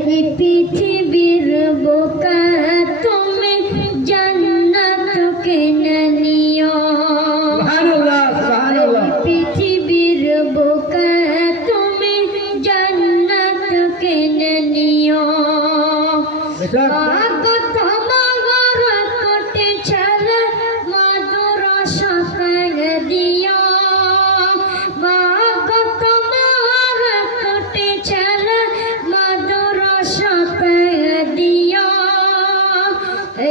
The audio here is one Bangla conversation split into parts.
এই পৃথিবীর বোকা তুমি জান্নাত কিনে নিও। সুবহানাল্লাহ সুবহানাল্লাহ। পৃথিবীর বোকা তুমি জান্নাত কিনে নিও।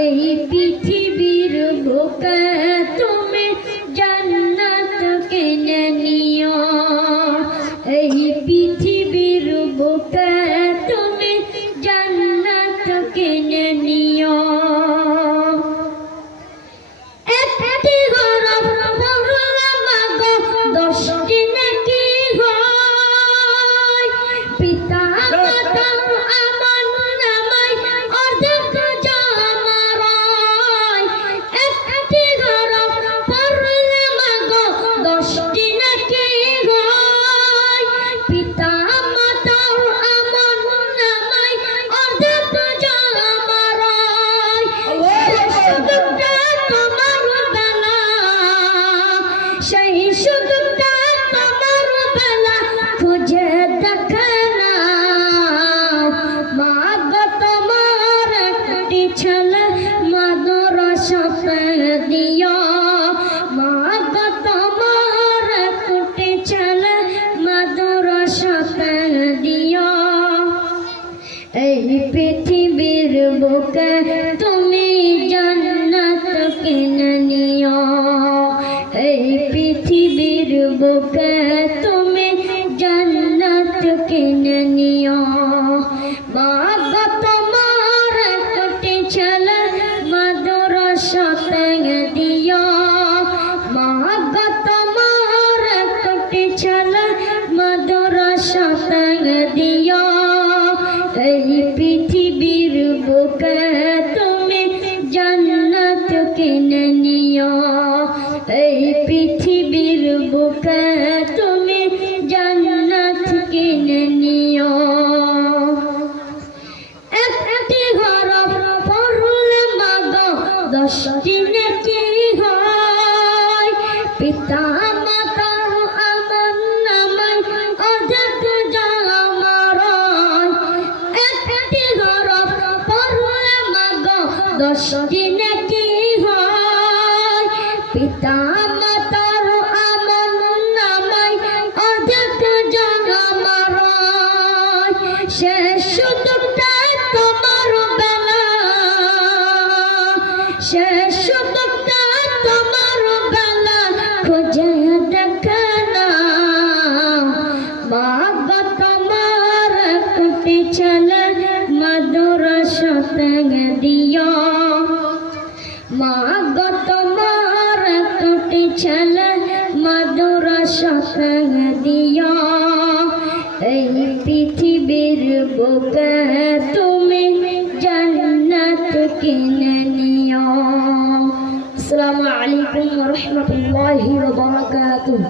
এই পৃথিবীর বোকা তুমি জান্নাত কিনে নিও। এই পৃথিবীর বোকা তুমি জান্নাত কিনে নিও। একটি হরফ পড়লে মাগো 10টি নেকি হয়। পিতা মাতা আমার নামায় অর্ধেক জামারায়। একটি হরফ পড়লে মাগো 10টি নেকি হয়। পিতা মাতা আমার নামায় অর্ধেক জামারায়। সুযোগটা তোমার বেলা, সেই সুযোগটা তোমার বেলা খুঁজে দেখে না। মা গো তোমার একটি ছেলে মাদ্রাসাতে দিও। মা গো তোমার একটি ছেলে মাদ্রাসাতে দিও। এই পৃথিবীর বুকে তুমি জান্নাত কিনে নিও। এই পৃথিবীর বুকে তুমি জান্নাত কিনে নিও। মা গো তোমার একটি ছেলে মাদ্রাসাতে দিও। মা গো তোমার একটি ছেলে মাদ্রাসাতে দিও। এই পৃথিবীর বুকে তুমি জান্নাত কিনে নিও। এই পৃথিবীর বুকে তুমি জান্নাত কিনে নিও। একটি হরফ পড়লে মাগো 10টি নেকি হয়। পিতা মাতা আমার নামায় অর্ধেক জামারায়। একটি হরফ পড়লে মাগো 10টি নেকি হয়। পিতা মাতার আমার নামায় অর্ধেক জামারায়। শেষ সুযোগটা তোমার বেলা, শেষ সুযোগটা তোমার বেলা খুঁজে দেখে না। মা গো তোমার একটি ছেলে মাদ্রাসাতে দিও। মা গো তোমার একটি ছেলে মাদ্রাসাতে দিও। এই পৃথিবীর বুকে তুমি জান্নাত কিনে নিও। আসসালামু আলাইকুম ওয়া রাহমাতুল্লাহি ওয়া বারাকাতুহু।